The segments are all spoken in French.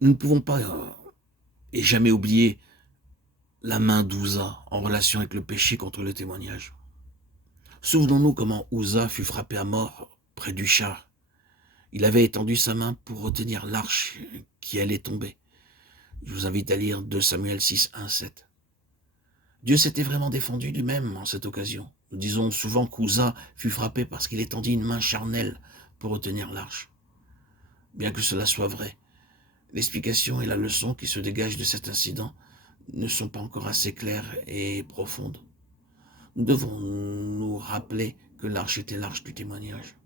Nous ne pouvons pas et jamais oublier la main d'Ouza en relation avec le péché contre le témoignage. Souvenons-nous comment Ouza fut frappé à mort près du char. Il avait étendu sa main pour retenir l'arche qui allait tomber. Je vous invite à lire 2 Samuel 6, 1, 7. Dieu s'était vraiment défendu lui-même en cette occasion. Nous disons souvent qu'Ouza fut frappé parce qu'il étendit une main charnelle pour retenir l'arche. Bien que cela soit vrai, l'explication et la leçon qui se dégagent de cet incident ne sont pas encore assez claires et profondes. Nous devons nous rappeler que l'arche était l'arche du témoignage.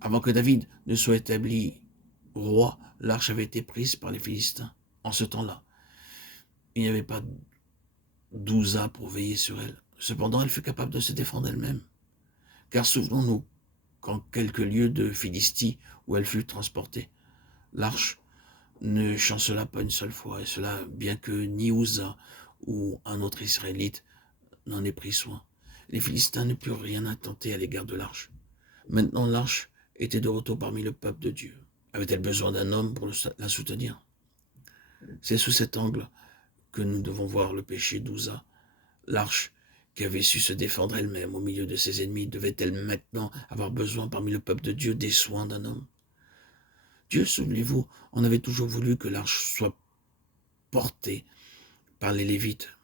Avant que David ne soit établi roi, l'arche avait été prise par les Philistins. En ce temps-là, il n'y avait pas d'Ouza pour veiller sur elle. Cependant, elle fut capable de se défendre elle-même. Car souvenons-nous qu'en quelques lieues de Philistie où elle fut transportée, l'arche ne chancela pas une seule fois, et cela bien que ni Ouza ou un autre Israélite n'en ait pris soin. Les Philistins ne purent rien intenter à l'égard de l'arche. Maintenant, l'arche était de retour parmi le peuple de Dieu. Avait-elle besoin d'un homme pour la soutenir? C'est sous cet angle que nous devons voir le péché d'Ouza. L'arche, qui avait su se défendre elle-même au milieu de ses ennemis, devait-elle maintenant avoir besoin parmi le peuple de Dieu des soins d'un homme? Dieu, souvenez-vous, en avait toujours voulu que l'arche soit portée par les Lévites.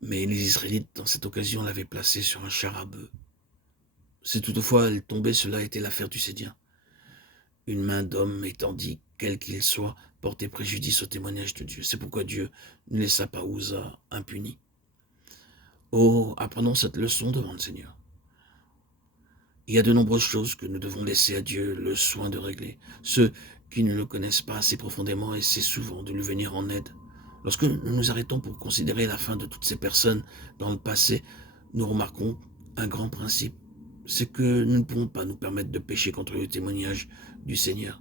Mais les Israélites, dans cette occasion, l'avaient placée sur un char à bœufs. Si toutefois elle tombait, cela était l'affaire du Seigneur. Une main d'homme étendue, quel qu'il soit, portait préjudice au témoignage de Dieu. C'est pourquoi Dieu ne laissa pas Ouza impuni. Oh, apprenons cette leçon devant le Seigneur. Il y a de nombreuses choses que nous devons laisser à Dieu le soin de régler. Ceux qui ne le connaissent pas assez profondément essaient souvent de lui venir en aide. Lorsque nous nous arrêtons pour considérer la fin de toutes ces personnes dans le passé, nous remarquons un grand principe. C'est que nous ne pouvons pas nous permettre de pécher contre le témoignage du Seigneur.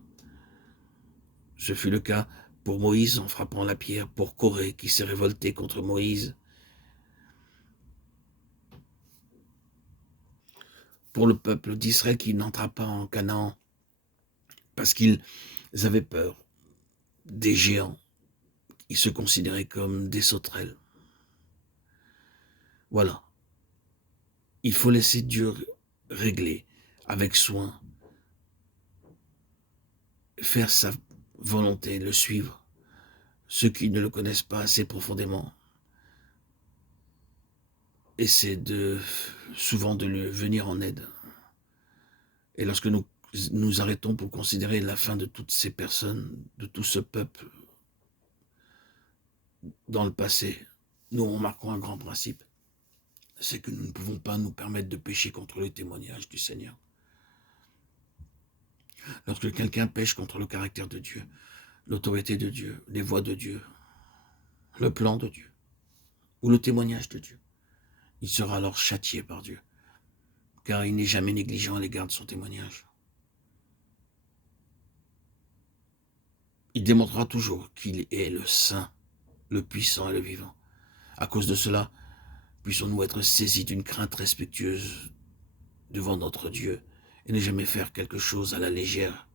Ce fut le cas pour Moïse en frappant la pierre, pour Corée qui s'est révolté contre Moïse, pour le peuple d'Israël qui n'entra pas en Canaan parce qu'ils avaient peur des géants. Ils se considéraient comme des sauterelles. Voilà. Il faut laisser Dieu régler avec soin, faire sa volonté, le suivre. Ceux qui ne le connaissent pas assez profondément essaient souvent de lui venir en aide. Et lorsque nous nous arrêtons pour considérer la fin de toutes ces personnes, de tout ce peuple dans le passé, nous remarquons un grand principe. C'est que nous ne pouvons pas nous permettre de pécher contre le témoignage du Seigneur. Lorsque quelqu'un pêche contre le caractère de Dieu, l'autorité de Dieu, les voies de Dieu, le plan de Dieu, ou le témoignage de Dieu, il sera alors châtié par Dieu, car il n'est jamais négligent à l'égard de son témoignage. Il démontrera toujours qu'il est le Saint, le puissant et le vivant. À cause de cela, puissons-nous être saisis d'une crainte respectueuse devant notre Dieu et ne jamais faire quelque chose à la légère